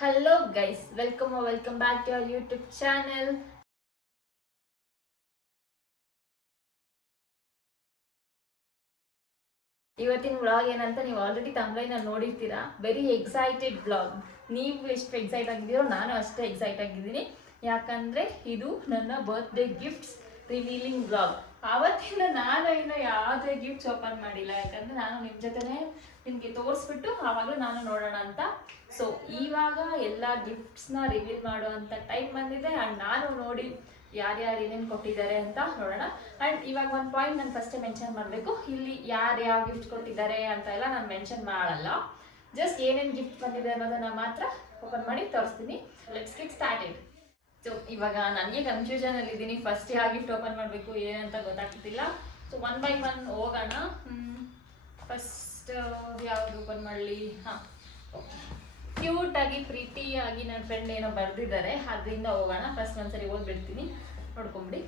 Hello guys, welcome back to our YouTube channel. ಇವತ್ತಿನ vlog ಏನಂತ ನೀವು ಆಲ್ರೆಡಿ ತಮ್ಲೈನ್ ನೋಡಿರ್ತೀರಾ. Very excited vlog. ನೀವು ಎಷ್ಟು ಎಕ್ಸೈಟ್ ಆಗಿದ್ದೀರೋ ನಾನು ಅಷ್ಟೇ ಎಕ್ಸೈಟ್ ಆಗಿದ್ದೀನಿ. ಯಾಕಂದ್ರೆ ಇದು ನನ್ನ ಬರ್ತ್ಡೇ ಗಿಫ್ಟ್ಸ್ ರಿವೀಲಿಂಗ್ ವ್ಲಾಗ್. ಆವತ್ತಿಂದ ನಾನು ಇನ್ನು ಯಾವುದೇ ಗಿಫ್ಟ್ಸ್ ಓಪನ್ ಮಾಡಿಲ್ಲ, ಯಾಕಂದ್ರೆ ನಾನು ನಿಮ್ಮ ಜೊತೆನೇ ನಿಮಗೆ ತೋರಿಸ್ಬಿಟ್ಟು ಆವಾಗಲೇ ನಾನು ನೋಡೋಣ ಅಂತ. ಸೊ ಇವಾಗ ಎಲ್ಲ ಗಿಫ್ಟ್ಸ್ನ ರಿವೀಲ್ ಮಾಡುವಂಥ ಟೈಮ್ ಬಂದಿದೆ. ಆ್ಯಂಡ್ ನಾನು ನೋಡಿ ಯಾರ್ಯಾರು ಏನೇನು ಕೊಟ್ಟಿದ್ದಾರೆ ಅಂತ ನೋಡೋಣ. ಆ್ಯಂಡ್ ಇವಾಗ ಒಂದು ಪಾಯಿಂಟ್ ನಾನು ಫಸ್ಟೇ ಮೆನ್ಷನ್ ಮಾಡಬೇಕು, ಇಲ್ಲಿ ಯಾರು ಯಾವ ಗಿಫ್ಟ್ ಕೊಟ್ಟಿದ್ದಾರೆ ಅಂತ ಎಲ್ಲ ನಾನು ಮೆನ್ಷನ್ ಮಾಡಲ್ಲ. ಜಸ್ಟ್ ಏನೇನು ಗಿಫ್ಟ್ ಬಂದಿದೆ ಅನ್ನೋದನ್ನು ಮಾತ್ರ ಓಪನ್ ಮಾಡಿ ತೋರಿಸ್ತೀನಿ. Let's get started. ಸೊ ಇವಾಗ ನನಗೆ ಕನ್ಫ್ಯೂಷನಲ್ಲಿ ಇದ್ದೀನಿ, ಫಸ್ಟ್ ಯಾವ ಗಿಫ್ಟ್ ಓಪನ್ ಮಾಡಬೇಕು ಏನಂತ ಗೊತ್ತಾಗ್ತಿಲ್ಲ. ಸೊ ಒನ್ ಬೈ ಒನ್ ಹೋಗೋಣ. ಫಸ್ಟ್ ಯಾವುದು ಓಪನ್ ಮಾಡಲಿ? ಹಾಂ, ಕ್ಯೂಟಾಗಿ ಪ್ರೀತಿಯಾಗಿ ನನ್ನ ಫ್ರೆಂಡ್ ಏನೋ ಬರೆದಿದ್ದಾರೆ, ಅದರಿಂದ ಹೋಗೋಣ. ಫಸ್ಟ್ ಒಂದ್ಸರಿ ಓದ್ಬಿಡ್ತೀನಿ, ನೋಡ್ಕೊಂಬಿಡಿ.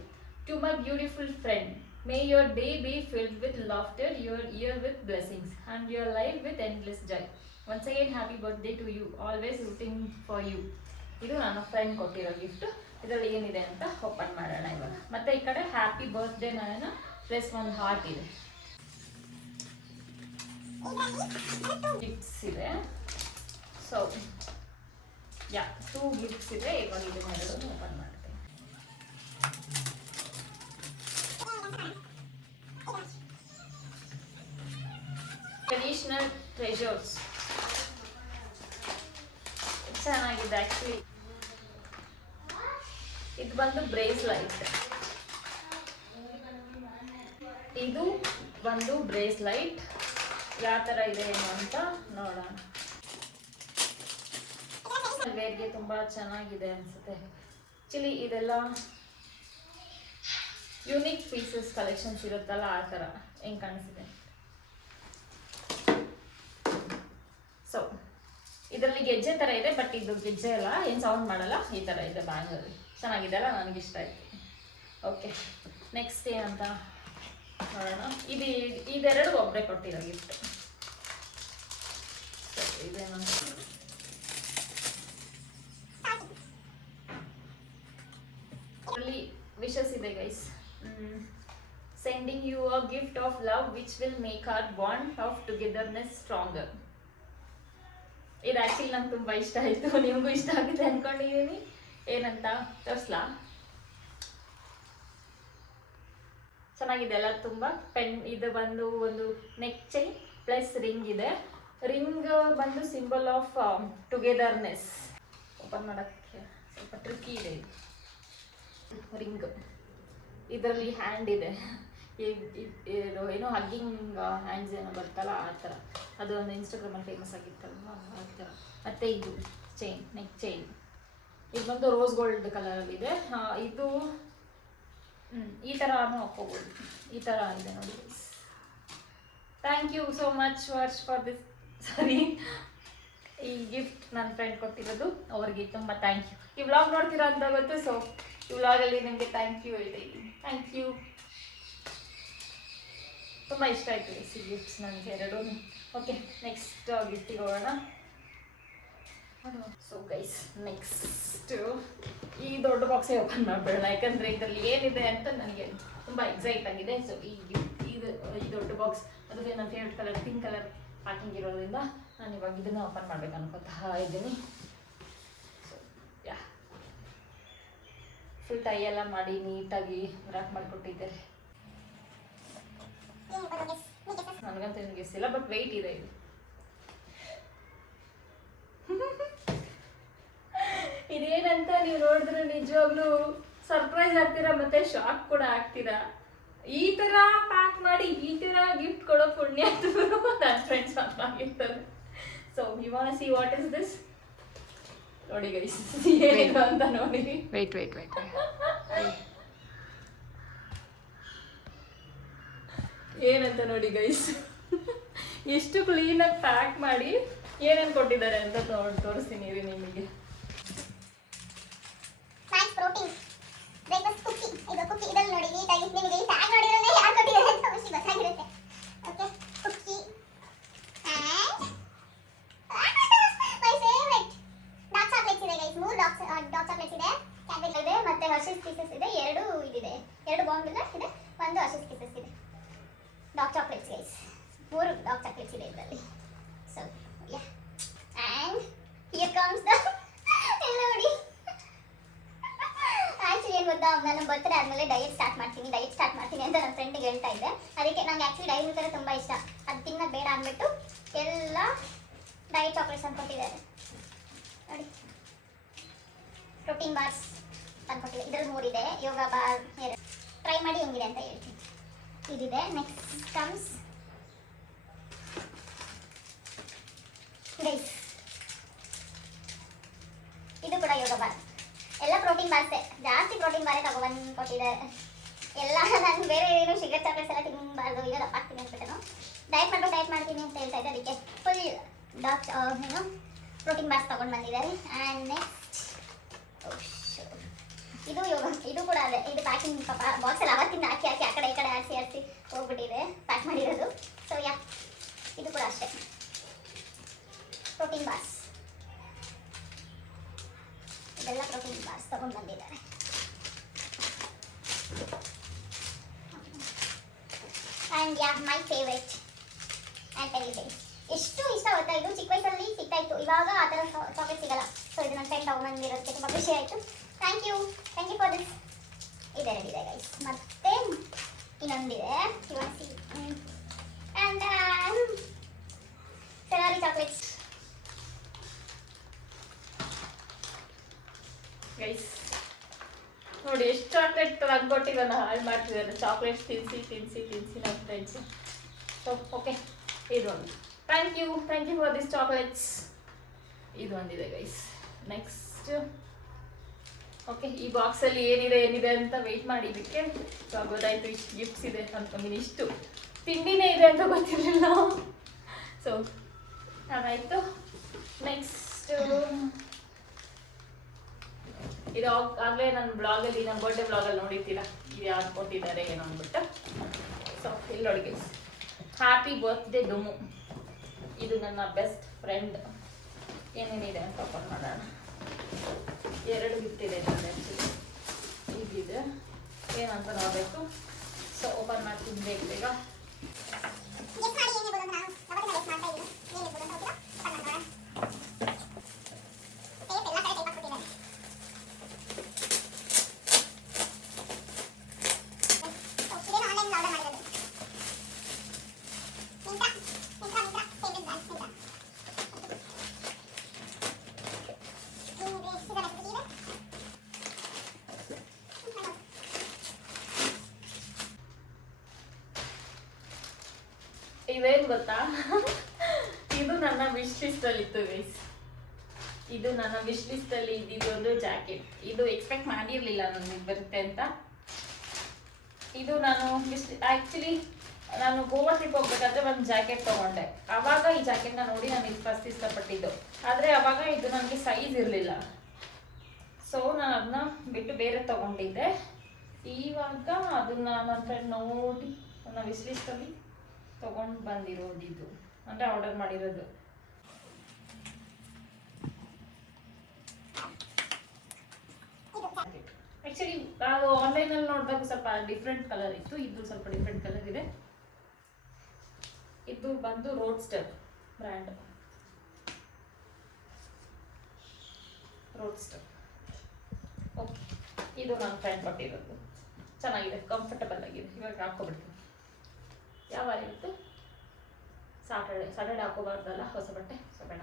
To my beautiful friend, may your day be filled with laughter, your year with blessings and your life with endless joy. Once again happy birthday to you, always rooting for you. ಇದು ನನ್ನ friend ಕೊಟ್ಟಿರೋ gift. ಇದರಲ್ಲಿ ಏನಿದೆ ಅಂತ open ಮಾಡೋಣ ಇವಾಗ. ಮತ್ತೆ ಈ ಕಡೆ ಹ್ಯಾಪಿ ಬರ್ತ್ಡೇ ನಾನು ಪ್ಲಸ್ ಒಂದು ಹಾರ್ಟ್ ಇದೆ. ಗಿಫ್ಟ್ಸ್ ಇದೆ. ಸೊ ಯಾ 2 ಗಿಫ್ಟ್ಸ್ ಇದೆ. ಇವಾಗ ಇದನ್ನೆರಡು ಓಪನ್ ಮಾಡ್ತೀನಿ. ಟ್ರೆಡಿಷನಲ್ ಟ್ರೆಷರ್ಸ್ ಚೆನ್ನಾಗಿದೆ ಆ್ಯಕ್ಚುಲಿ. ಇದು ಬಂದು ಬ್ರೇಸ್ಲೈಟ್. ಇದು ಬಂದು ಬ್ರೇಸ್ಲೈಟ್ ಯಾವ ಥರ ಇದೆ ಏನು ಅಂತ ನೋಡೋಣ. ವೇರ್ಗೆ ತುಂಬ ಚೆನ್ನಾಗಿದೆ ಅನಿಸುತ್ತೆ. ಆ್ಯಕ್ಚುಲಿ ಇದೆಲ್ಲ ಯೂನಿಕ್ ಪೀಸಸ್ ಕಲೆಕ್ಷನ್ಸ್ ಇರುತ್ತಲ್ಲ, ಆ ಥರ ಹೆಂಗೆ ಕಾಣಿಸಿದೆ. ಸೊ ಇದರಲ್ಲಿ ಗೆಜ್ಜೆ ಥರ ಇದೆ, ಬಟ್ ಇದು ಗೆಜ್ಜೆ ಅಲ್ಲ, ಏನು ಸೌಂಡ್ ಮಾಡಲ್ಲ, ಈ ಥರ ಇದೆ ಬ್ಯಾಂಗಲ್ಲಿ. ಚೆನ್ನಾಗಿದೆ ಅಲ್ಲ, ನನಗಿಷ್ಟ ಆಯಿತು. ಓಕೆ, ನೆಕ್ಸ್ಟ್ ಏನಂತ ನೋಡೋಣ. ಇದೆರಡು ಒಬ್ಬರೇ ಕೊಟ್ಟಿರೋ ಗಿಫ್ಟ್. ಇದೇನಂತ ವಿಶಸ್ ಇದೆ guys. Sending you a gift of love which will make our bond of togetherness stronger. ಇದು ಆ್ಯಕ್ಚುಲಿ ನಂಗೆ ತುಂಬ ಇಷ್ಟ ಆಯಿತು, ನಿಮಗೂ ಇಷ್ಟ ಆಗಿದೆ ಅಂದ್ಕೊಂಡಿದ್ದೀನಿ. ಏನಂತ ತೋರಿಸ್ಲಾ? ಚೆನ್ನಾಗಿದೆ ಅಲ್ಲ ತುಂಬ. ಇದು ಬಂದು ಒಂದು ನೆಕ್ ಚೈನ್ ಪ್ಲಸ್ ರಿಂಗ್ ಇದೆ. ರಿಂಗ್ ಬಂದು ಸಿಂಬಲ್ ಆಫ್ ಟುಗೆದರ್ನೆಸ್. ಓಪನ್ ಮಾಡೋಕ್ಕೆ ಸ್ವಲ್ಪ ಟ್ರಿಕ್ಕಿ ಇದೆ ಇದು ರಿಂಗ್. ಇದರಲ್ಲಿ ಹ್ಯಾಂಡ್ ಇದೆ, ಏನೋ ಹಗ್ಗಿಂಗ್ ಹ್ಯಾಂಡ್ಸ್ ಏನೋ ಬರ್ತಲ್ಲ ಆ ಥರ. ಅದು ಒಂದು ಇನ್ಸ್ಟಾಗ್ರಾಮಲ್ಲಿ ಫೇಮಸ್ ಆಗಿತ್ತಲ್ವ, ಆ ಥರ. ಮತ್ತು ಇದು ಚೈನ್, ನೆಕ್ ಚೈನ್. ಇದು ಬಂದು ರೋಸ್ ಗೋಲ್ಡ್ ಕಲರಲ್ಲಿದೆ. ಇದು ಈ ಥರನೂ ಹಾಕ್ಕೋಬೋದು, ಈ ಥರ ಇದೆ ನೋಡಿ. Thank you so much for this. Sorry, ಈ ಗಿಫ್ಟ್ ನನ್ನ ಫ್ರೆಂಡ್ ಕೊಟ್ಟಿರೋದು, ಅವ್ರಿಗೆ ತುಂಬ ಥ್ಯಾಂಕ್ ಯು. ಈ ವ್ಲಾಗ್ ನೋಡ್ತೀರಾ ಅಂತ ಗೊತ್ತು. ಸೊ ಈ ವ್ಲಾಗಲ್ಲಿ ನಿಮಗೆ ಥ್ಯಾಂಕ್ ಯು ಹೇಳ್ತಾ ಇದ್ದೀನಿ. Thank you. ತುಂಬ ಇಷ್ಟ ಆಯಿತು ಈ ಗಿಫ್ಟ್ಸ್ ನನಗೆ ಎರಡೂ. ಓಕೆ, ನೆಕ್ಸ್ಟ್ ಗಿಫ್ಟಿಗೆ ಹೋಗೋಣ. ಸೊ ಗೈಸ್, ನೆಕ್ಸ್ಟ್ ಈ ದೊಡ್ಡ ಬಾಕ್ಸೇ ಓಪನ್ ಮಾಡಬೇಡ, ಯಾಕಂದರೆ ಇದರಲ್ಲಿ ಏನಿದೆ ಅಂತ ನನಗೆ ತುಂಬ ಎಕ್ಸೈಟ್ ಆಗಿದೆ. ಸೊ ಈ ಗಿಫ್ಟ್ ಈ ದೊಡ್ಡ ಬಾಕ್ಸ್, ಅದಕ್ಕೆ ನನ್ನ favourite colour pink colour packing ಇರೋದ್ರಿಂದ ನಾನು ಇವಾಗ ಇದನ್ನು ಓಪನ್ ಮಾಡಬೇಕು ಅನ್ಕೋತಾ ಇದ್ದೀನಿ. ಸೊ ಯಾ, ಫುಲ್ ಟೈ ಎಲ್ಲ ಮಾಡಿ ನೀಟಾಗಿ ರ್ಯಾಪ್ ಮಾಡಿಕೊಟ್ಟಿದ್ದಾರೆ. ನನಗಂತೂ ಏನು ಗೆಸ್ ಇಲ್ಲ, ಬಟ್ ವೆಯ್ಟ್ ಇದೆ ಇದು. ಇದೇನಂತ ನೀವು ನೋಡಿದ್ರೆ ನಿಜವಾಗ್ಲೂ ಸರ್ಪ್ರೈಸ್ ಆಗ್ತೀರಾ, ಮತ್ತೆ ಶಾಕ್ ಕೂಡ ಆಗ್ತೀರಾ. ಈ ಥರ ಪ್ಯಾಕ್ ಮಾಡಿ ಈ ಥರ ಗಿಫ್ಟ್ ಕೊಡೋ ಪುಣ್ಯ ನನ್ನ ಫ್ರೆಂಡ್ಸ್ ಮಾತ್ರ ಆಗಿರ್ತಾರೆ. So you want to see what is this? ನೋಡಿ ಗೈಸ್, ಏನಿದೆ ಅಂತ ನೋಡಿ. ವೇಟ್ ಏನಂತ ನೋಡಿ ಗೈಸ್, ಎಷ್ಟು ಕ್ಲೀನಾಗಿ ಪ್ಯಾಕ್ ಮಾಡಿ ಏನೇನು ಕೊಟ್ಟಿದ್ದಾರೆ ಅಂತ ತೋರಿಸ್ತೀನಿ ರೀ ನಿಮಗೆ. Protein breakfast cookie. ಇದು ಕುಕ್ಕಿ ಇದನ್ನು ನೋಡಿ ನೀಟಾಗಿ ನಿಮಗೆ ಈ ಟ್ಯಾಗ್ ನೋಡಿದ್ರೆ ಯಾರು ಕೊಟ್ಟಿದ್ದಾರೆ ಅಂತ ಖುಷಿ ಗೊತ್ತಾಗಿರುತ್ತೆ. Okay, cookie and my favourite dark ಫ್ರೆಂಡ್ಗೆ ಹೇಳ್ತಾ ಇದ್ದೆ. ಅದಕ್ಕೆ ನಂಗೆ ಆ್ಯಕ್ಚುಲಿ ಡೈರಿ ಮಿಲ್ಕ್ ಅಂದರೆ ತುಂಬ ಇಷ್ಟ. ಅದು ತಿನ್ನೋದು ಬೇಡ ಅಂದ್ಬಿಟ್ಟು ಎಲ್ಲ ಡೈರಿ ಚಾಕ್ಲೇಟ್ಸ್ ಅಂದ್ಕೊಟ್ಟಿದ್ದಾರೆ ನೋಡಿ. ಪ್ರೋಟೀನ್ ಬಾರ್ಸ್ ತಂದ್ಕೊಟ್ಟಿದೆ. ಇದರಲ್ಲಿ 3 ಇದೆ, ಯೋಗ ಬಾರ್ 2. ಟ್ರೈ ಮಾಡಿ ಹೆಂಗಿದೆ ಅಂತ ಹೇಳ್ತೀನಿ. ಇದಿದೆ. ನೆಕ್ಸ್ಟ್ ಕಮ್ಸ್ ಗೈಸ್, ಇದು ಕೂಡ ಯೋಗ ಬಾರ್. ಎಲ್ಲ ಪ್ರೋಟೀನ್ ಬಾರ್ಸೆ, ಜಾಸ್ತಿ ಪ್ರೋಟೀನ್ ಬಾರೇ ತಗೊಬಂದು ಕೊಟ್ಟಿದ್ದಾರೆ. ಎಲ್ಲ ನಾನು ಬೇರೆ ಏನು ಶುಗರ್ ಚಾಕ್ಲೇಟ್ಸ್ ಎಲ್ಲ ತಿನ್ನಬಾರ್ದು, ಈಗ ದಪ್ಪ ಆಗ್ತೀನಿ ಅಂದ್ಬಿಟ್ಟು ಡಯಟ್ ಮಾಡ್ತೀನಿ ಅಂತ ಹೇಳ್ತಾ ಇದ್ದೆ. ಅದಕ್ಕೆ ಫುಲ್ ಏನು ಪ್ರೋಟೀನ್ ಬಾರ್ಸ್ ತೊಗೊಂಡು ಬಂದಿದ್ದಾರೆ. ಆ್ಯಂಡ್ ನೆಕ್ಸ್ಟ್ ಇದು ಯೋಗ, ಇದು ಕೂಡ ಅದೇ. ಇದು ಪ್ಯಾಕಿಂಗ್ ಪಾಪ ಬಾಕ್ಸಲ್ಲಿ ಅವತ್ತಿಂದ ಹಾಕಿ ಹಾಕಿ ಆ ಕಡೆ ಈ ಕಡೆ ಆಡಿಸಿ ಹೋಗ್ಬಿಟ್ಟಿದೆ ಪ್ಯಾಕ್ ಮಾಡಿರೋದು. ಸೊ ಯಾ, ಇದು ಕೂಡ ಅಷ್ಟೇ ಪ್ರೋಟೀನ್ ಬಾರ್ಸ್. ಇದೆಲ್ಲ ಪ್ರೋಟೀನ್ ಬಾರ್ಸ್ ತೊಗೊಂಡು ಬಂದಿದ್ದಾರೆ. And yeah, my favourite and very taste. ಎಷ್ಟು ಇಷ್ಟ ಗೊತ್ತಾ, ಇದು ಚಿಕ್ಕ ವಯಸ್ಸಲ್ಲಿ ಸಿಗ್ತಾ ಇತ್ತು, ಇವಾಗ ಆ ಥರ ಚಾಕ್ಲೇಟ್ ಸಿಗಲ್ಲ. ಸೊ ಇದು ನನ್ನ ಫ್ರೆಂಡ್ ತೊಗೊಂಬಂದಿರೋದಕ್ಕೆ ತುಂಬ ಖುಷಿ ಆಯಿತು. Thank you for this. ಇದೆ ರೆಡಿದೆ ಗೈಸ್. ಮತ್ತೆ ಇನ್ನೊಂದಿದೆ ಆ್ಯಂಡ್ ಫೆರಾರಿ ಚಾಕ್ಲೇಟ್ಸ್ ಗೈಸ್. ನೋಡಿ ಎಷ್ಟು ಚಾಕ್ಲೇಟ್ ತಂದ್ಕೊಟ್ಟಿದ್ದಾನೆ, ಹಾಳು ಮಾಡ್ತಿದ್ದಾನೆ. ಚಾಕ್ಲೇಟ್ಸ್ ತಿನ್ಸಿ ನನ್ನ ಫ್ರೆಂಡ್ಸ್. ಸೊ ಓಕೆ, ಇದೊಂದು thank you for this chocolates. ಇದು ಒಂದಿದೆ ಗೈಸ್. ನೆಕ್ಸ್ಟ್ ಓಕೆ, ಈ ಬಾಕ್ಸಲ್ಲಿ ಏನಿದೆ ಅಂತ ವೆಯ್ಟ್ ಮಾಡಿದ್ದಕ್ಕೆ ಸೊ ಗೊತ್ತಾಯಿತು ಇಷ್ಟು ಗಿಫ್ಟ್ಸ್ ಇದೆ ಅಂದ್ಕೊಂಡಿನಿ. ಇಷ್ಟು ತಿಂಡಿನೇ ಇದೆ ಅಂತ ಗೊತ್ತಿರಲಿಲ್ಲ. ಸೊ ಅದಾಯಿತು. ನೆಕ್ಸ್ಟ್ ಇದು ಆಗಲೇ ನನ್ನ ಬ್ಲಾಗಲ್ಲಿ, ನನ್ನ ಬರ್ಡೇ ಬ್ಲಾಗಲ್ಲಿ ನೋಡಿರ್ತೀರ ಇದು ಯಾರು ಕೊಟ್ಟಿದ್ದಾರೆ ಏನೋ ಅಂದ್ಬಿಟ್ಟು. ಸೊ ಇಲ್ಲಿ ನೋಡಿ ಗೈಸ್, ಹ್ಯಾಪಿ ಬರ್ತ್ಡೇ ಡುಮು. ಇದು ನನ್ನ ಬೆಸ್ಟ್ ಫ್ರೆಂಡ್. ಏನೇನಿದೆ ಅಂತ ಓಪನ್ ಮಾಡೋಣ. 2 ಗಿಫ್ಟ್ ಇದೆ ನಾನು ಆ್ಯಕ್ಚುಲಿ. ಇದಿದೆ ಏನಂತ ನೋಡಬೇಕು. ಸೊ ಓಪನ್ ಮಾಡ್ತೀನಿ ಬೇಗ. ಇದೇನು ಗೊತ್ತಾ, ಇದು ನನ್ನ ವಿಶ್ ಲಿಸ್ಟಲ್ಲಿ ಇತ್ತು ಗೈಸ್. ಇದು ನನ್ನ ವಿಶ್ ಲಿಸ್ಟಲ್ಲಿ ಇದ್ದಿದ್ದೊಂದು ಜಾಕೆಟ್. ಇದು ಎಕ್ಸ್ಪೆಕ್ಟ್ ಮಾಡಿರಲಿಲ್ಲ ನನಗೆ ಬರುತ್ತೆ ಅಂತ. ಇದು ನಾನು ಆ್ಯಕ್ಚುಲಿ ನಾನು ಗೋವಾ ಟ್ರಿಪ್ ಹೋಗ್ಬೇಕಾದ್ರೆ ಒಂದು ಜಾಕೆಟ್ ತೊಗೊಂಡೆ. ಆವಾಗ ಈ ಜಾಕೆಟ್ನ ನೋಡಿ ನಾನು ಇದು ಫಸ್ಟ್ ಇಷ್ಟಪಟ್ಟಿದ್ದು. ಆದರೆ ಆವಾಗ ಇದು ನನಗೆ ಸೈಜ್ ಇರಲಿಲ್ಲ. ಸೊ ನಾನು ಅದನ್ನ ಬಿಟ್ಟು ಬೇರೆ ತೊಗೊಂಡಿದ್ದೆ. ಇವಾಗ ಅದನ್ನ ನನ್ನ ಫ್ರೆಂಡ್ ನೋಡಿ ನನ್ನ ವಿಶ್ ಲಿಸ್ಟಲ್ಲಿ ತೊಗೊಂಡು ಬಂದಿರೋದು. ಇದು ಅಂದರೆ ಆರ್ಡರ್ ಮಾಡಿರೋದು. ಆ್ಯಕ್ಚುಲಿ ಅದು ಆನ್ಲೈನಲ್ಲಿ ನೋಡಿದಾಗ ಸ್ವಲ್ಪ ಡಿಫ್ರೆಂಟ್ ಕಲರ್ ಇತ್ತು. ಇದು ಸ್ವಲ್ಪ ಡಿಫ್ರೆಂಟ್ ಕಲರ್ ಇದೆ. ಇದು ಬಂದು ರೋಡ್ಸ್ಟರ್ ಬ್ರ್ಯಾಂಡ್. Roadster okay. ಇದು ನನ್ನ ಫ್ರೆಂಡ್ ಕೊಟ್ಟಿರೋದು. ಚೆನ್ನಾಗಿದೆ, ಕಂಫರ್ಟಬಲ್ ಆಗಿದೆ. ಇವಾಗ ಹಾಕ್ಕೊಬಿಡ್ತೀನಿ. ಯಾವ ವಾರ ಇವತ್ತು? ಸಾಟರ್ಡೆ ಹಾಕೋಬಾರ್ದಲ್ಲ ಹೊಸ ಬಟ್ಟೆ. ಸೊ ಬೇಡ.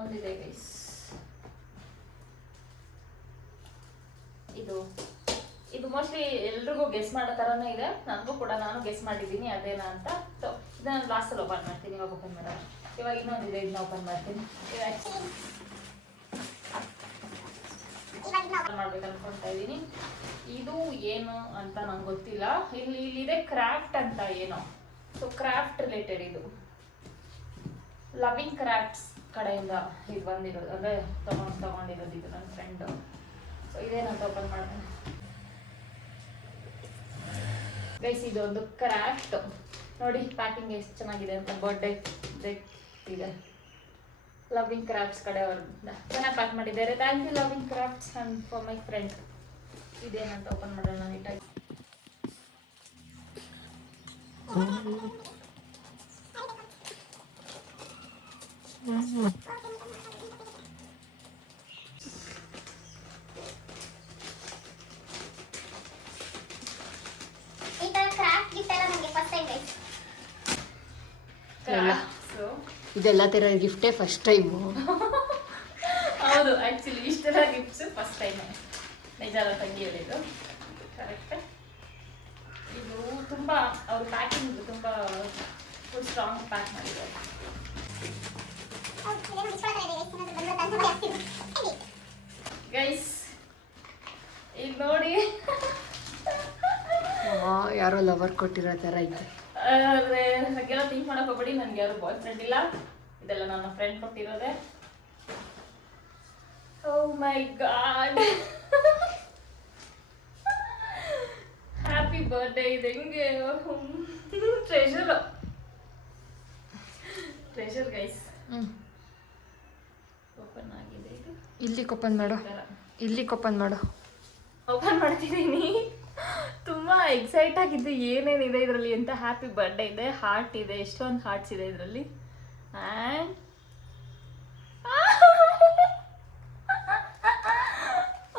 ಒಂದಿದೆ ಗೈಸ್. ಇದು ಮೋಸ್ಟ್ಲಿ ಎಲ್ರಿಗೂ ಗೆಸ್ ಮಾಡೋ ಥರನೇ ಇದೆ. ನನಗೂ ಕೂಡ, ನಾನು ಗೆಸ್ ಮಾಡಿದ್ದೀನಿ ಅದೇನಾ ಅಂತ. ಸೊ ಇದನ್ನು ಲಾಸ್ಟಲ್ಲಿ ಓಪನ್ ಮಾಡ್ತೀನಿ. ಇವಾಗ ಓಪನ್ ಮಾಡೋಣ. ಇವಾಗ ಇನ್ನೊಂದಿದೆ, ಇದನ್ನ ಓಪನ್ ಮಾಡ್ತೀನಿ. ಮಾಡ್ಬೇಕು ಅನ್ಕೊಳ್ತಾ ಇದ್ದೀನಿ. ಇದು ಏನು ಅಂತ ನಂಗೆ ಗೊತ್ತಿಲ್ಲ. ಇಲ್ಲಿದೆ ಕ್ರಾಫ್ಟ್ ಅಂತ ಏನೋ. ಸೊ ಕ್ರಾಫ್ಟ್ ರಿಲೇಟೆಡ್ ಇದು. ಲವಿಂಗ್ ಕ್ರಾಫ್ಟ್ಸ್ ಕಡೆಯಿಂದ ಇದು ಬಂದಿರೋದು, ಅಂದರೆ ತಗೊಂಡಿರೋದು ಇದು ನನ್ನ ಫ್ರೆಂಡು. ಸೊ ಇದೇನಂತ ಓಪನ್ ಮಾಡ್ತೀನಿ ಗೈಸ್. ಇದೊಂದು ಕ್ರಾಫ್ಟ್ ನೋಡಿ, ಪ್ಯಾಕಿಂಗ್ ಎಷ್ಟು ಚೆನ್ನಾಗಿದೆ ಅಂತ. ಬರ್ಡೇ ಇದೆ. ಲವಿಂಗ್ ಕ್ರಾಫ್ಟ್ಸ್ ಕಡೆಯವ್ರಿಂದ ಚೆನ್ನಾಗಿ ಪ್ಯಾಕ್ ಮಾಡಿದ್ದಾರೆ. Thank you loving crafts and for my friend. ಇದೇನಂತ ಓಪನ್ ಮಾಡೋಣ ನೀಟಾಗಿ. ಎಲ್ಲ ಸೊ ಇದೆಲ್ಲ ಥರ ಗಿಫ್ಟೇ ಫಸ್ಟ್ ಟೈಮು. ಹೌದು, ಆ್ಯಕ್ಚುಲಿ ಇಷ್ಟೆಲ್ಲ ಗಿಫ್ಟ್ಸು ಫಸ್ಟ್ ಟೈಮೇ. ನಿಜಾಲ ತಂಗಿ ಹೇಳಿದ್ದು ಕರೆಕ್ಟ್. ಇದು ತುಂಬ ಅವ್ರ ಪ್ಯಾಕಿಂಗ್ ತುಂಬ ಫುಲ್ ಸ್ಟ್ರಾಂಗ್ ಪ್ಯಾಕ್ ಮಾಡಿದ್ದಾರೆ ಗೈಸ್. ಈಗ ನೋಡಿ ಯಾರೋ ಲವರ್ ಕೊಟ್ಟಿರೋ ಥರ ಇದೆ. ಆದರೆ ಹಾಗೆಲ್ಲ ಥಿಂಕ್ ಮಾಡಕ್ಕೆ ಹೋಗ್ಬೇಡಿ, ನನಗೆ ಯಾರು ಬಾಯ್ ಫ್ರೆಂಡ್ ಇಲ್ಲ, ಇದೆಲ್ಲ ನನ್ನ ಫ್ರೆಂಡ್ ಕೊಟ್ಟಿರೋದೆ. ಓ ಮೈ ಗಾಡ್, ಹ್ಯಾಪಿ ಬರ್ಡೇ. ಇದು ಹೆಂಗೆ ಟ್ರೆಷರ್ ಗೈಸ್. ಓಪನ್ ಆಗಿದೆ ಇದು. ಇಲ್ಲಿ ಓಪನ್ ಮಾಡು, ಇಲ್ಲಿ ಓಪನ್ ಮಾಡು. ಓಪನ್ ಮಾಡ್ತಿದ್ದೀನಿ. ತುಂಬ ಎಕ್ಸೈಟ್ ಆಗಿದ್ದು ಏನೇನಿದೆ ಇದರಲ್ಲಿ ಅಂತ. ಹ್ಯಾಪಿ ಬರ್ಡೇ ಇದೆ, ಹಾರ್ಟ್ ಇದೆ, ಎಷ್ಟೊಂದು ಹಾರ್ಟ್ಸ್ ಇದೆ ಇದರಲ್ಲಿ. ಆ್ಯಂಡ್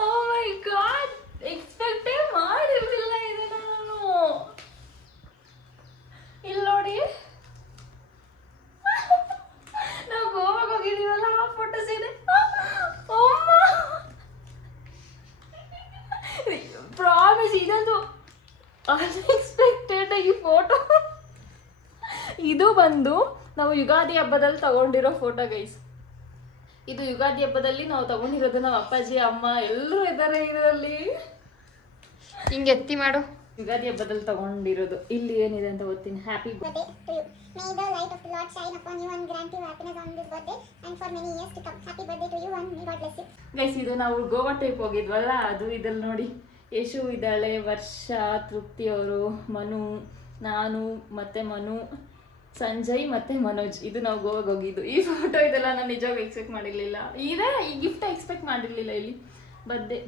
ಓ ಮೈ ಗಾಡ್, ಎಕ್ಸ್ಪೆಕ್ಟೇ ಮಾಡಿರಲಿಲ್ಲ ಇದನ್ನ ನಾನು. ಇಲ್ಲಿ ನೋಡಿ, ನಾವು ಗೋವಾಗೆ ಹೋಗಿದ್ದೀವಲ್ಲ, ಆ ಫೋಟೋಸ್ ಇದೆ. ಪ್ರಾಮಿಸ್, ಇದಂತೂ ಅನ್ಎಕ್ಸ್ಪೆಕ್ಟೆಡ್ ಈ ಫೋಟೋ. ಇದು ಬಂದು ನಾವು ಯುಗಾದಿ ಹಬ್ಬದಲ್ಲಿ ತಗೊಂಡಿರೋ ಫೋಟೋ ಗೈಸ್. ಇದು ಯುಗಾದಿ ಹಬ್ಬದಲ್ಲಿ ನಾವು ತಗೊಂಡಿರೋದು. ನಮ್ಮ ಅಪ್ಪಾಜಿ ಅಮ್ಮ ಎಲ್ಲರೂ ಇದ್ದಾರೆ ಇದರಲ್ಲಿ. ಹಿಂಗೆ ಎತ್ತಿ ಮಾಡು. ಯುಗಾದಿ ಹಬ್ಬದಲ್ಲಿ ತಗೊಂಡಿರೋದು. ಇಲ್ಲಿ ಏನಿದೆ ಅಂತ ಓದ್ತೀನಿ. Happy birthday to you. May the light of the Lord shine upon you and grant you happiness on this birthday and for many years to come. Happy birthday to you and may God bless you. Guys, ಇದು ನಾವು Goa type ಹೋಗಿದ್ವಲ್ಲ, ಅದು ಇದಲ್ಲಿ ನೋಡಿ. ಯಶು ಇದ್ದಾಳೆ, ವರ್ಷ, ತೃಪ್ತಿ ಅವರು, ಮನು, ನಾನು ಮತ್ತೆ ಮನು, ಸಂಜಯ್ ಮತ್ತೆ ಮನೋಜ್. ಇದು ನಾವು ಗೋವಾಗೆ ಹೋಗಿದ್ದು. ಈ ಫೋಟೋ ಇದೆಲ್ಲ ನಾನು ನಿಜವಾಗಿ ಎಕ್ಸ್ಪೆಕ್ಟ್ ಮಾಡಿರಲಿಲ್ಲ. ಇದೆ ಈ ಗಿಫ್ಟ್ ಎಕ್ಸ್ಪೆಕ್ಟ್ ಮಾಡಿರಲಿಲ್ಲ. ಇಲ್ಲಿ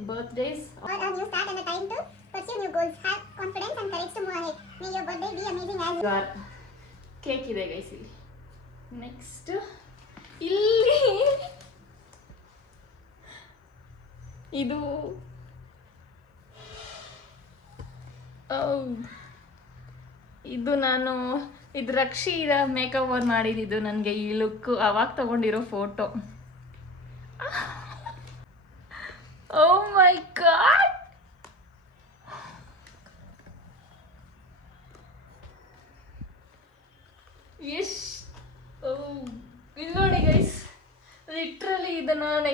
birthdays All a new start and a time to pursue new goals. Have confidence and courage to move ahead. May your birthday be amazing as cake ಇದೆ ಗೈಸ್ ಇಲ್ಲಿ. ನೆಕ್ಸ್ಟ್ ಇಲ್ಲಿ ಇದು ಇದು ನಾನು ಇದು ರಕ್ಷಿ ಮೇಕಪ್ ಓವರ್ ಮಾಡಿದ್ದು ನನಗೆ ಈ ಲುಕ್ ಅವಾಗ ತಗೊಂಡಿರೋ ಫೋಟೋ. ಓ ಮೈ ಗಾಡ್, ಇಲ್ಲಿ ನೋಡಿ ಗೈಸ್, ಲಿಟ್ರಲಿ ಇದನ್ನ ನಾನು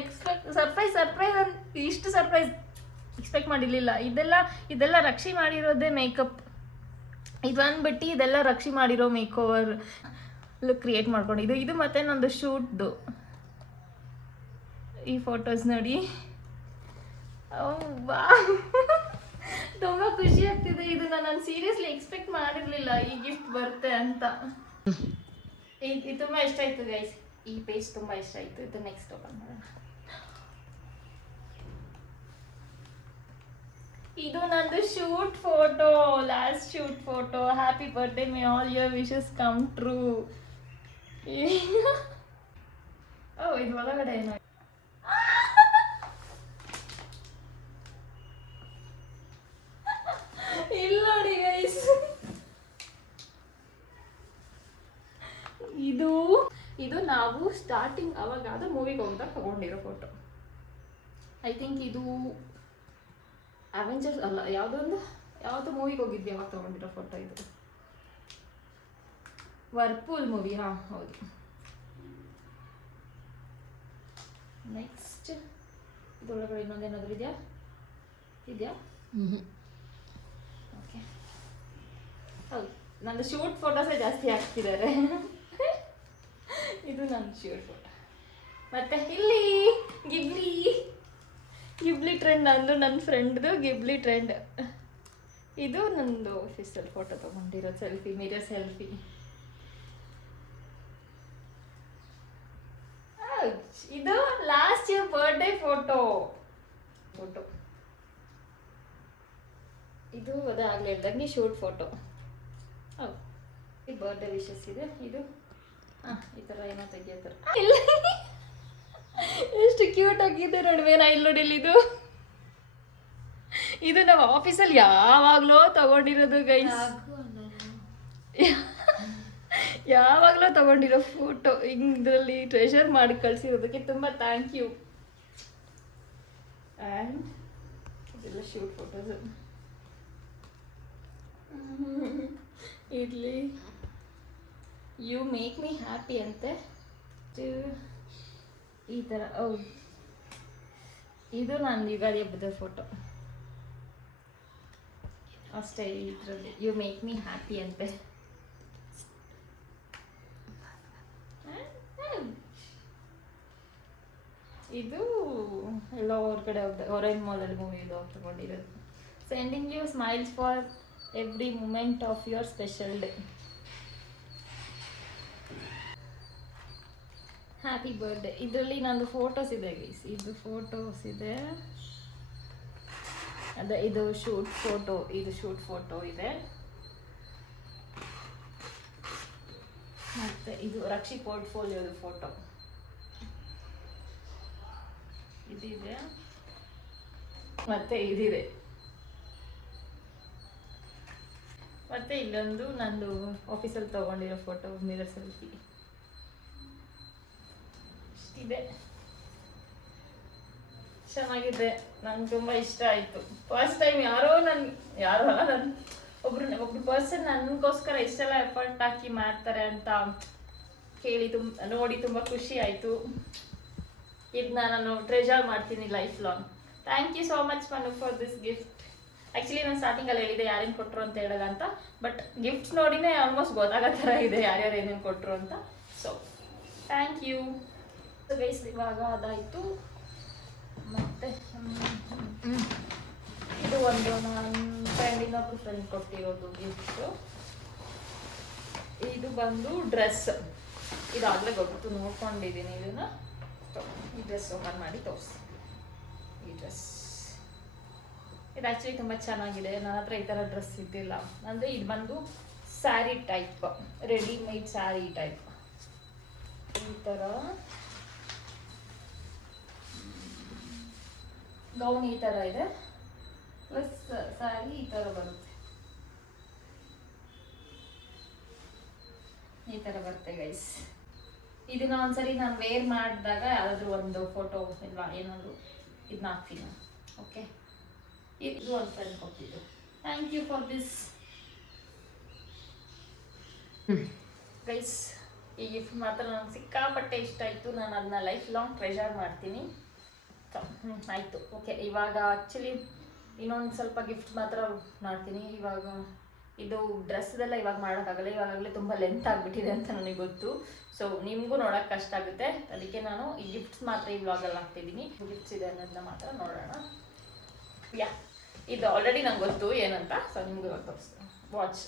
ಸರ್ಪ್ರೈಸ್ ಅಂತ ಇಷ್ಟು ಸರ್ಪ್ರೈಸ್ ಎಕ್ಸ್ಪೆಕ್ಟ್ ಮಾಡಿರಲಿಲ್ಲ. ಇದೆಲ್ಲ ರಕ್ಷಿ ಮಾಡಿರೋದೇ ಮೇಕಪ್. ಇದು ಅಂದ್ಬಿಟ್ಟು ಇದೆಲ್ಲ ರಕ್ಷಿ ಮಾಡಿರೋ ಮೇಕ್ ಓವರ್ ಲುಕ್ ಕ್ರಿಯೇಟ್ ಮಾಡ್ಕೊಂಡಿದ್ದು. ಇದು ಮತ್ತೆ ನಂದು ಶೂಟ್ದು ಈ ಫೋಟೋಸ್ ನೋಡಿ. ತುಂಬ ಖುಷಿ ಆಗ್ತಿದೆ. ಇದನ್ನ ನಾನು ಸೀರಿಯಸ್ಲಿ ಎಕ್ಸ್ಪೆಕ್ಟ್ ಮಾಡಿರಲಿಲ್ಲ ಈ ಗಿಫ್ಟ್ ಬರುತ್ತೆ ಅಂತ. ಇದು ತುಂಬ ಇಷ್ಟ ಆಯಿತು ಗೈಸ್. ಈ ಪೇಜ್ ತುಂಬ ಇಷ್ಟ ಆಯಿತು. ಇದು ನೆಕ್ಸ್ಟ್ ಓಪನ್ ಮಾಡೋಣ. ಇದು ನಂದು shoot photo, last shoot photo. Happy birthday, may all your wishes come true. ಓ, ಇದು ಒಳಗಡೆ ಏನೋ ಇಲ್ಲ ನೋಡಿ ಗೈಸ್. ಇದು ನಾವು ಸ್ಟಾರ್ಟಿಂಗ್ ಅವಾಗ ಅದು ಮೂವಿಗೆ ಹೋಗ್ದಾಗ ತಗೊಂಡಿರೋ ಫೋಟೋ. ಐ ಥಿಂಕ್ ಇದು ಅವೆಂಜರ್ಸ್ ಅಲ್ಲ, ಯಾವುದೋ ಮೂವಿಗೆ ಹೋಗಿದ್ವಿ ಅವಾಗ ತಗೊಂಡಿರೋ ಫೋಟೋ ಇದು. ವರ್ಪೂಲ್ ಮೂವಿ. ಹಾಂ ಹೌದು. ನೆಕ್ಸ್ಟ್ ಇದರೊಳಗಡೆ ಇನ್ನೊಂದೇನಾದರೂ ಇದೆಯಾ? ಓಕೆ, ಹೌದು, ನಂದು ಶೂಟ್ ಫೋಟೋಸೇ ಜಾಸ್ತಿ ಹಾಕ್ತಿದ್ದಾರೆ. ಇದು ನನ್ನ ಶೂಟ್ ಫೋಟೋ. ಮತ್ತೆ ಇಲ್ಲಿ ಗಿಬ್ಲಿ ಟ್ರೆಂಡ್, ನಂದು ನನ್ನ ಫ್ರೆಂಡ್ದು ಗಿಬ್ಲಿ ಟ್ರೆಂಡ್. ಇದು ನಂದು ಆಫೀಸಲ್ಲಿ ಫೋಟೋ ತೊಗೊಂಡಿರೋ ಸೆಲ್ಫಿ, ಮಿರರ್ ಸೆಲ್ಫಿ. ಇದು ಲಾಸ್ಟ್ ಇಯರ್ ಬರ್ಡೇ ಫೋಟೋ. ಇದು ಅದೇ ಆಗಲೇ ಹೇಳ್ದಂಗೆ ಶೂಟ್ ಫೋಟೋ. ಹೌದು, ಈ ಬರ್ಡೇ ವಿಶಸ್ ಇದೆ. ಇದು ಈ ಥರ ಏನೋ ತೆಗಿಯೋತಾರೆ. ಇಲ್ಲ, ಎಷ್ಟು ಕ್ಯೂಟ್ ಆಗಿದೆ ನೋಡ್ಬೇನ. ಇಲ್ಲಿ ನೋಡಿ, ಇದು ನಾವು ಆಫೀಸಲ್ಲಿ ಯಾವಾಗಲೂ ತಗೊಂಡಿರೋದು ಗೈಸ್. ಯಾವಾಗಲೂ ತಗೊಂಡಿರೋ ಫೋಟೋ ಇದರಲ್ಲಿ ಟ್ರೆಷರ್ ಮಾಡಿ ಕಳಿಸಿರೋದಕ್ಕೆ ತುಂಬ ಥ್ಯಾಂಕ್ ಯು. ಆ್ಯಂಡ್ ಇದೆಲ್ಲ ಶೂಟ್ ಫೋಟೋಸು. ಇರಲಿ, ಯು ಮೇಕ್ ಮೀ ಹ್ಯಾಪಿ ಅಂತೆ. ಈ ಥರ ಇದು ನಾನು ಯುಗಾದಿ ಹಬ್ಬದ ಫೋಟೋ ಅಷ್ಟೇ. ಇದರಲ್ಲಿ ಯು ಮೇಕ್ ಮೀ ಹ್ಯಾಪಿ ಅಂತೆ. ಇದು ಎಲ್ಲ ಹೊರಗಡೆ ಹೊರೈನ್ ಮಾಲಲ್ಲಿ ಮೂವಿ ಇದು ತಗೊಂಡಿರೋದು. Sending you smiles for every moment of your special day. Happy birthday. ಇದರಲ್ಲಿ ನಂದು ಫೋಟೋಸ್ ಇದೆ ಗೈಸ್, ಇದು ಫೋಟೋಸ್ ಇದೆ. ಅದೇ ಇದು ಶೂಟ್ ಫೋಟೋ ಇದೆ. ಮತ್ತು ಇದು ರಕ್ಷಿ ಪೋರ್ಟ್ಫೋಲಿಯೋದ ಫೋಟೋ ಇದಿದೆ. ಮತ್ತು ಇದಿದೆ. ಮತ್ತು ಇಲ್ಲೊಂದು ನಂದು ಆಫೀಸಲ್ಲಿ ತೊಗೊಂಡಿರೋ ಫೋಟೋ, ಮಿರರ್ ಸೆಲ್ಫಿ ಇಷ್ಟಿದೆ. ಚೆನ್ನಾಗಿದೆ, ನಂಗೆ ತುಂಬ ಇಷ್ಟ ಆಯಿತು. ಫಸ್ಟ್ ಟೈಮ್ ಯಾರೋ ಅಲ್ಲ, ಒಬ್ರು ಪರ್ಸನ್ ನನಗೋಸ್ಕರ ಇಷ್ಟೆಲ್ಲ ಎಫರ್ಟ್ ಹಾಕಿ ಮಾಡ್ತಾರೆ ಅಂತ ಕೇಳಿ ನೋಡಿ ತುಂಬ ಖುಷಿ ಆಯಿತು. ಇದನ್ನ ನಾನು ಟ್ರೆಜರ್ ಮಾಡ್ತೀನಿ life long. Thank you so much Manu for this gift. Actually ನಾನು ಸ್ಟಾರ್ಟಿಂಗಲ್ಲಿ ಹೇಳಿದೆ ಯಾರೇನು ಕೊಟ್ಟರು ಅಂತ ಹೇಳೋಲ್ಲ ಅಂತ, ಬಟ್ ಗಿಫ್ಟ್ಸ್ ನೋಡಿನೇ ಆಲ್ಮೋಸ್ಟ್ ಗೊತ್ತಾಗೋ ಥರ ಇದೆ ಯಾರ್ಯಾರು ಏನೇನು ಕೊಟ್ಟರು ಅಂತ. So thank you guys. ಇವಾಗ ಅದಾಯಿತು. ಮತ್ತು ಇದು ಒಂದು ನನ್ನ ಇನ್ನೊಬ್ರು ಫ್ರೆಂಡ್ ಕೊಟ್ಟಿರೋದು ಗಿಫ್ಟು. ಇದು ಬಂದು ಡ್ರೆಸ್. ಇದಾಗಲೇ ಗೊತ್ತು, ನೋಡ್ಕೊಂಡಿದ್ದೀನಿ ಇದನ್ನು. ಈ ಡ್ರೆಸ್ ಓಪನ್ ಮಾಡಿ ತೋರಿಸಿ. ಈ ಡ್ರೆಸ್ ಇದು ಆ್ಯಕ್ಚುಲಿ ತುಂಬ ಚೆನ್ನಾಗಿದೆ. ನನ್ನ ಹತ್ರ ಈ ಥರ ಡ್ರೆಸ್ ಇದ್ದಿಲ್ಲ. ಅಂದರೆ ಇದು ಬಂದು sari type, readymade sari type. ಈ ಥರ ಗೌನ್ ಈ ಥರ ಇದೆ, ಪ್ಲಸ್ ಸ್ಯಾರಿ ಈ ಥರ ಬರುತ್ತೆ. ಈ ಥರ ಬರುತ್ತೆ ಗೈಸ್. ಇದನ್ನ ಒಂದ್ಸರಿ ನಾನು ವೇರ್ ಮಾಡಿದಾಗ ಯಾರಾದರೂ ಒಂದು ಫೋಟೋ ಇಲ್ವಾ ಏನಾದರೂ ಇದನ್ನ ಹಾಕ್ತೀನಿ. ಓಕೆ, ಇದು ಒಂದು ಫ್ರೆಂಡ್ ಕೊಟ್ಟಿದ್ದು. Thank you for this guys. ಈ ಗಿಫ್ಟ್ ಮಾತ್ರ ನನಗೆ ಸಿಕ್ಕಾಪಟ್ಟೆ ಇಷ್ಟ ಆಯಿತು. ನಾನು ಅದನ್ನ ಲೈಫ್ ಲಾಂಗ್ ಟ್ರೆಜರ್ ಮಾಡ್ತೀನಿ. ಆಯಿತು, ಓಕೆ. ಇವಾಗ ಆ್ಯಕ್ಚುಲಿ ಇನ್ನೊಂದು ಸ್ವಲ್ಪ ಗಿಫ್ಟ್ ಮಾತ್ರ ಮಾಡ್ತೀನಿ. ಇವಾಗ ಇದು ಡ್ರೆಸ್ದೆಲ್ಲ ಇವಾಗ ಮಾಡೋಕ್ಕಾಗಲ್ಲ, ಇವಾಗಲೇ ತುಂಬ ಲೆಂತ್ ಆಗಿಬಿಟ್ಟಿದೆ ಅಂತ ನನಗೆ ಗೊತ್ತು. ಸೊ ನಿಮಗೂ ನೋಡೋಕ್ಕೆ ಕಷ್ಟ ಆಗುತ್ತೆ, ಅದಕ್ಕೆ ನಾನು ಈ ಗಿಫ್ಟ್ಸ್ ಮಾತ್ರ ಈ ವ್ಲಾಗಲ್ಲಿ ಹಾಕ್ತಿದ್ದೀನಿ. ಗಿಫ್ಟ್ಸ್ ಇದೆ ಅನ್ನೋದನ್ನ ಮಾತ್ರ ನೋಡೋಣ. ಇದು ಆಲ್ರೆಡಿ ನಂಗೆ ಗೊತ್ತು ಏನಂತ, ಸೊ ನಿಮಗೂ ಇವಾಗ ತೋರಿಸ್ತೀನಿ. ವಾಚ್,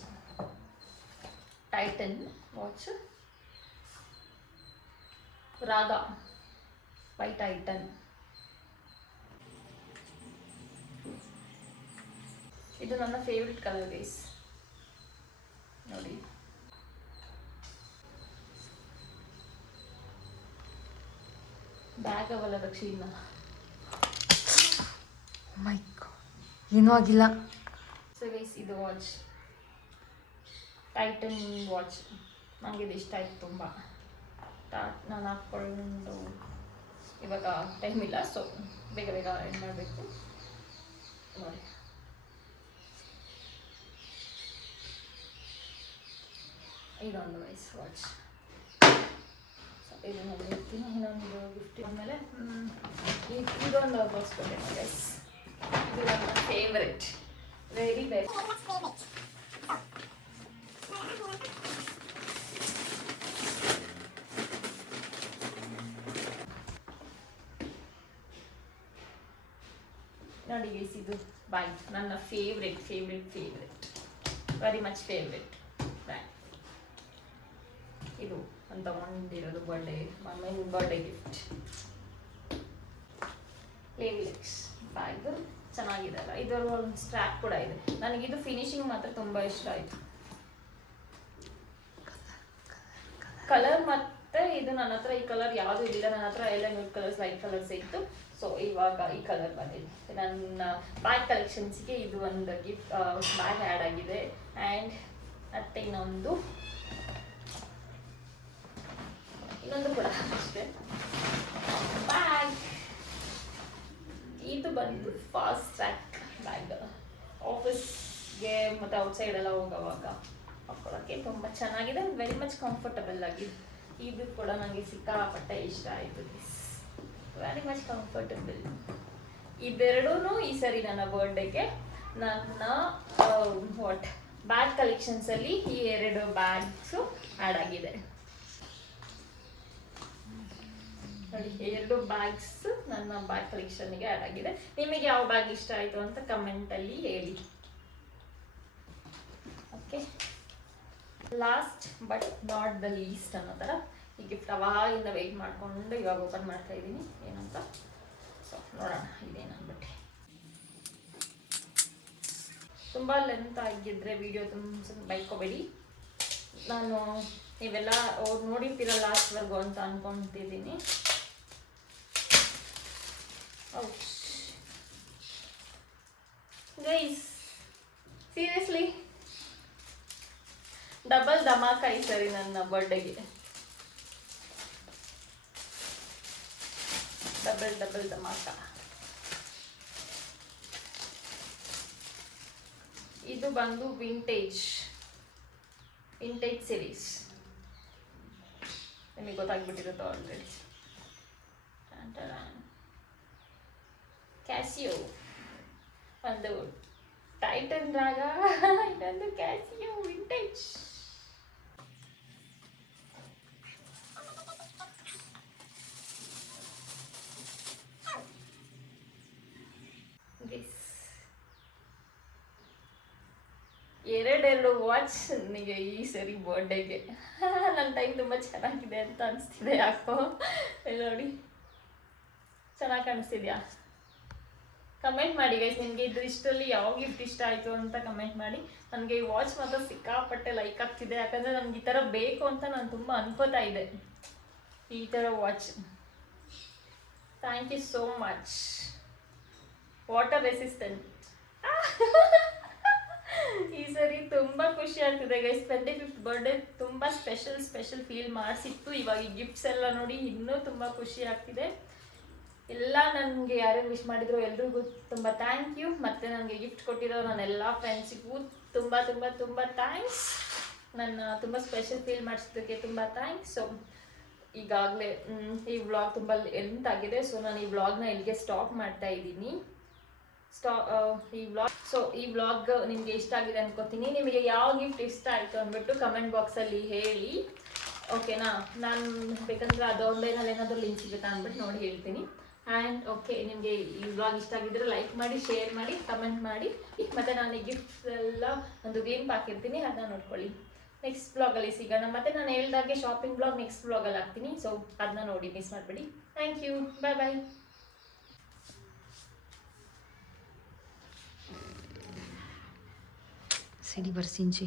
ಟೈಟನ್ ವಾಚ್, ರಾಗ ಬೈ ಟೈಟನ್. ಇದು ನನ್ನ ಫೇವ್ರೆಟ್ ಕಲರ್ ಗೈಸ್, ನೋಡಿ. ಬ್ಯಾಗ್ ಅವಲ್ಲ ರಕ್ಷಿನ. ಮೈ ಗಾಡ್, ಏನೂ ಆಗಿಲ್ಲ. ಸೊ ಗೈಸ್, ಇದು ವಾಚ್ ಟೈಟನ್ ವಾಚ್. ನನಗೆ ಇದು ಇಷ್ಟ ಆಯ್ತು ತುಂಬ. ನಾನು ಹಾಕ್ಕೊಂಡು ಇವಾಗ ಟೈಮ್ ಇಲ್ಲ, ಸೊ ಬೇಗ ಬೇಗ ಏನು ಮಾಡಬೇಕು ನೋಡಿ. ಇದೊಂದು ವೈಸ್ ವಾಚ್. ಸೊ ಇದು ನಾನು ಇರ್ತೀನಿ. ಇನ್ನೊಂದು ಗಿಫ್ಟ್ ಆದಮೇಲೆ ಇದೊಂದು ತೋರಿಸ್ಕೊಟ್ಟೆ ಗೈಸ್. ಇದು ನನ್ನ ಫೇವ್ರೆಟ್, ವೆರಿ ಬೆಸ್ಟ್. ನೋಡಿ ಗೈಸ್, ಇದು ಬ್ಯಾಗ್ ನನ್ನ favourite very much favourite bag. ಇದು ಅಂತ ತಗೊಂಡಿರೋದು ಮಮ್ಮಿ ಬರ್ಡೇ ಗಿಫ್ಟ್. ಲೇವಿಲೆಕ್ಸ್ ಬ್ಯಾಗ್ ಚೆನ್ನಾಗಿದೆ ಅಲ್ಲ. ಇದರ ಒಂದು ಸ್ಟ್ರ್ಯಾಪ್ ಕೂಡ ಇದೆ. ನನಗಿದು ಫಿನಿಶಿಂಗ್ ಮಾತ್ರ ತುಂಬ ಇಷ್ಟ ಆಯಿತು. ಕಲರ್ ಮತ್ತೆ ಇದು ನನ್ನ ಹತ್ರ ಈ ಕಲರ್ ಯಾವುದೂ ಇಲ್ಲ. ನನ್ನ ಹತ್ರ ಎಲ್ಲ ನ್ಯೂಡ್ ಕಲರ್ಸ್, ಲೈಟ್ ಕಲರ್ಸ್ ಇತ್ತು. ಸೊ ಇವಾಗ ಈ ಕಲರ್ ಬಂದಿದೆ. ನನ್ನ ಬ್ಯಾಗ್ ಕಲೆಕ್ಷನ್ಸ್ಗೆ ಇದು ಒಂದು ಗಿಫ್ಟ್ ಬ್ಯಾಗ್ ಆ್ಯಡ್ ಆಗಿದೆ. ಆ್ಯಂಡ್ ಮತ್ತೆ ಇನ್ನೊಂದು ಇನ್ನೊಂದು ಕೂಡ ಅಷ್ಟೇ. ಬ್ಯಾಗ್ ಇದು ಬಂದು ಫಾಸ್ಟ್ ಟ್ರ್ಯಾಕ್ ಬ್ಯಾಗ್, ಆಫೀಸ್ಗೆ ಮತ್ತು ಔಟ್ಸೈಡ್ ಎಲ್ಲ ಹೋಗೋವಾಗ ಹಾಕೊಳ್ಳೋಕ್ಕೆ ತುಂಬ ಚೆನ್ನಾಗಿದೆ, ವೆರಿ ಮಚ್ ಕಂಫರ್ಟಬಲ್ ಆಗಿದೆ. ಇದು ಕೂಡ ನನಗೆ ಸಿಕ್ಕಾಪಟ್ಟೆ ಇಷ್ಟ ಆಯಿತು, ವೆರಿ ಮಚ್ ಕಂಫರ್ಟಬಲ್. ಇದೆರಡೂ ಈ ಸರಿ ನನ್ನ ಬರ್ಡೇಗೆ ನನ್ನ ವಾಟ್ ಬ್ಯಾಗ್ ಕಲೆಕ್ಷನ್ಸಲ್ಲಿ ಈ 2 ಬ್ಯಾಗ್ಸು ಆ್ಯಡ್ ಆಗಿದೆ ನೋಡಿ. 2 ಬ್ಯಾಗ್ಸ್ ನನ್ನ ಬ್ಯಾಗ್ ಕಲೆಕ್ಷನ್ಗೆ ಆ್ಯಡ್ ಆಗಿದೆ. ನಿಮಗೆ ಯಾವ ಬ್ಯಾಗ್ ಇಷ್ಟ ಆಯಿತು ಅಂತ ಕಮೆಂಟಲ್ಲಿ ಹೇಳಿ. Okay, last but not the least ಅನ್ನೋ ಥರ ಈ ಗಿಫ್ಟ್ ಅವಾಗಿಂದ ವೆಯ್ಟ್ ಮಾಡಿಕೊಂಡು ಇವಾಗ ಓಪನ್ ಮಾಡ್ತಾ ಇದ್ದೀನಿ ಏನಂತ. ಸೊ ನೋಡೋಣ ಇದೇನಂದ್ಬಿಟ್ಟು. ತುಂಬ ಲೆಂತ್ ಆಗಿದ್ದರೆ ವಿಡಿಯೋ ತುಂಬ ಬೈಕೋಬೇಡಿ. ನಾನು ನೀವೆಲ್ಲ ಅವ್ರು ನೋಡಿರ್ತೀರ ಲಾಸ್ಟ್ವರೆಗೂ ಅಂತ ಅನ್ಕೊತಿದ್ದೀನಿ. ಗೈಸ್ ಸೀರಿಯಸ್ಲಿ ಡಬಲ್ ಧಮಾಕ ಈ ಸರಿ ನನ್ನ ಬರ್ಡೇಗೆ. ಡಬಲ್ ಧಮಾಕ. ಇದು ಬಂದು ವಿಂಟೇಜ್ ಸಿರೀಸ್, ನಿಮಗೆ ಗೊತ್ತಾಗ್ಬಿಟ್ಟಿರುತ್ತೆ ಆಲ್ರೆಡಿ. ಕ್ಯಾಸಿಯೋ ಒಂದು ಟೈಟನ್ ರಾಗ, ಇದೊಂದು ಕ್ಯಾಸಿಯೋ ವಿಂಟೇಜ್. ಎರಡು ವಾಚ್ ನನಗೆ ಈ ಸರಿ ಬರ್ಡೇಗೆ. ನನ್ನ ಟೈಮ್ ತುಂಬ ಚೆನ್ನಾಗಿದೆ ಅಂತ ಅನಿಸ್ತಿದೆ ಯಾಕೋ. ನೋಡಿ ಚೆನ್ನಾಗಿ ಕಾಣಿಸ್ತಿದ್ಯಾ? ಕಮೆಂಟ್ ಮಾಡಿ ಗೈಸ್, ನಿಮಗೆ ಇಷ್ಟರಲ್ಲಿ ಯಾವ ಗಿಫ್ಟ್ ಇಷ್ಟ ಆಯಿತು ಅಂತ ಕಮೆಂಟ್ ಮಾಡಿ. ನನಗೆ ಈ ವಾಚ್ ಮಾತ್ರ ಸಿಕ್ಕಾಪಟ್ಟೆ ಲೈಕ್ ಆಗ್ತಿದೆ, ಯಾಕಂದರೆ ನನಗೆ ಈ ಥರ ಬೇಕು ಅಂತ ನಾನು ತುಂಬ ಅನ್ಕೋತಾ ಇದ್ದೆ, ಈ ಥರ watch. Thank you so much. Water resistant. ಈ ಸರಿ ತುಂಬ ಖುಷಿ ಆಗ್ತಿದೆ ಗೈಸ್. 25th ಬರ್ಡೇ ತುಂಬ ಸ್ಪೆಷಲ್ ಫೀಲ್ ಮಾಡಿಸಿತ್ತು. ಇವಾಗ ಈ ಗಿಫ್ಟ್ಸ್ ಎಲ್ಲ ನೋಡಿ ಇನ್ನೂ ತುಂಬ ಖುಷಿ ಆಗ್ತಿದೆ. ಎಲ್ಲ ನನಗೆ ಯಾರ್ಯಾರು ವಿಶ್ ಮಾಡಿದ್ರು ಎಲ್ರಿಗೂ ತುಂಬ ಥ್ಯಾಂಕ್ ಯು. ಮತ್ತು ನನಗೆ ಗಿಫ್ಟ್ ಕೊಟ್ಟಿರೋ ನನ್ನೆಲ್ಲ ಫ್ರೆಂಡ್ಸಿಗೂ ತುಂಬ ಥ್ಯಾಂಕ್ಸ್. ನನ್ನ ತುಂಬ ಸ್ಪೆಷಲ್ ಫೀಲ್ ಮಾಡಿಸೋದಕ್ಕೆ ತುಂಬ ಥ್ಯಾಂಕ್ಸ್. ಸೊ ಈಗಾಗಲೇ ಈ ವ್ಲಾಗ್ ತುಂಬ ಲೆಂತ್ ಆಗಿದೆ, ಸೊ ನಾನು ಈ ವ್ಲಾಗ್ನ ಇಲ್ಲಿಗೆ ಸ್ಟಾಪ್ ಮಾಡ್ತಾ ಇದ್ದೀನಿ. ಈ ವ್ಲಾಗ್ ನಿಮಗೆ ಇಷ್ಟ ಆಗಿದೆ ಅನ್ಕೋತೀನಿ. ನಿಮಗೆ ಯಾವ ಗಿಫ್ಟ್ ಇಷ್ಟ ಆಯಿತು ಅಂದ್ಬಿಟ್ಟು ಕಮೆಂಟ್ ಬಾಕ್ಸಲ್ಲಿ ಹೇಳಿ, ಓಕೆನಾ? ನಾನು ಬೇಕಂದ್ರೆ ಅದು ಆನ್ಲೈನಲ್ಲಿ ಏನಾದರೂ ಲಿಂಕ್ ಸಿಗುತ್ತಾ ಅಂದ್ಬಿಟ್ಟು ನೋಡಿ ಹೇಳ್ತೀನಿ. ಆ್ಯಂಡ್ ಓಕೆ, ನಿಮಗೆ ಈ ವ್ಲಾಗ್ ಇಷ್ಟ ಆಗಿದ್ದರೆ ಲೈಕ್ ಮಾಡಿ, ಶೇರ್ ಮಾಡಿ, ಕಮೆಂಟ್ ಮಾಡಿ. ಮತ್ತು ನಾನು ಈ ಗಿಫ್ಟ್ಸ್ ಎಲ್ಲ ಒಂದು ಗ್ಲಿಂಪ್ ಹಾಕಿರ್ತೀನಿ, ಅದನ್ನ ನೋಡ್ಕೊಳ್ಳಿ. ನೆಕ್ಸ್ಟ್ ವ್ಲಾಗಲ್ಲಿ ಸಿಗೋಣ. ಮತ್ತು ನಾನು ಹೇಳ್ದಾಗೆ ಶಾಪಿಂಗ್ ವ್ಲಾಗ್ ನೆಕ್ಸ್ಟ್ ವ್ಲಾಗಲ್ಲಿ ಹಾಕ್ತೀನಿ, ಸೊ ಅದನ್ನ ನೋಡಿ ಮಿಸ್ ಮಾಡಬೇಡಿ. Thank you, bye. ಸಿಡಿ ಬರ್ಸಿಂಚಿ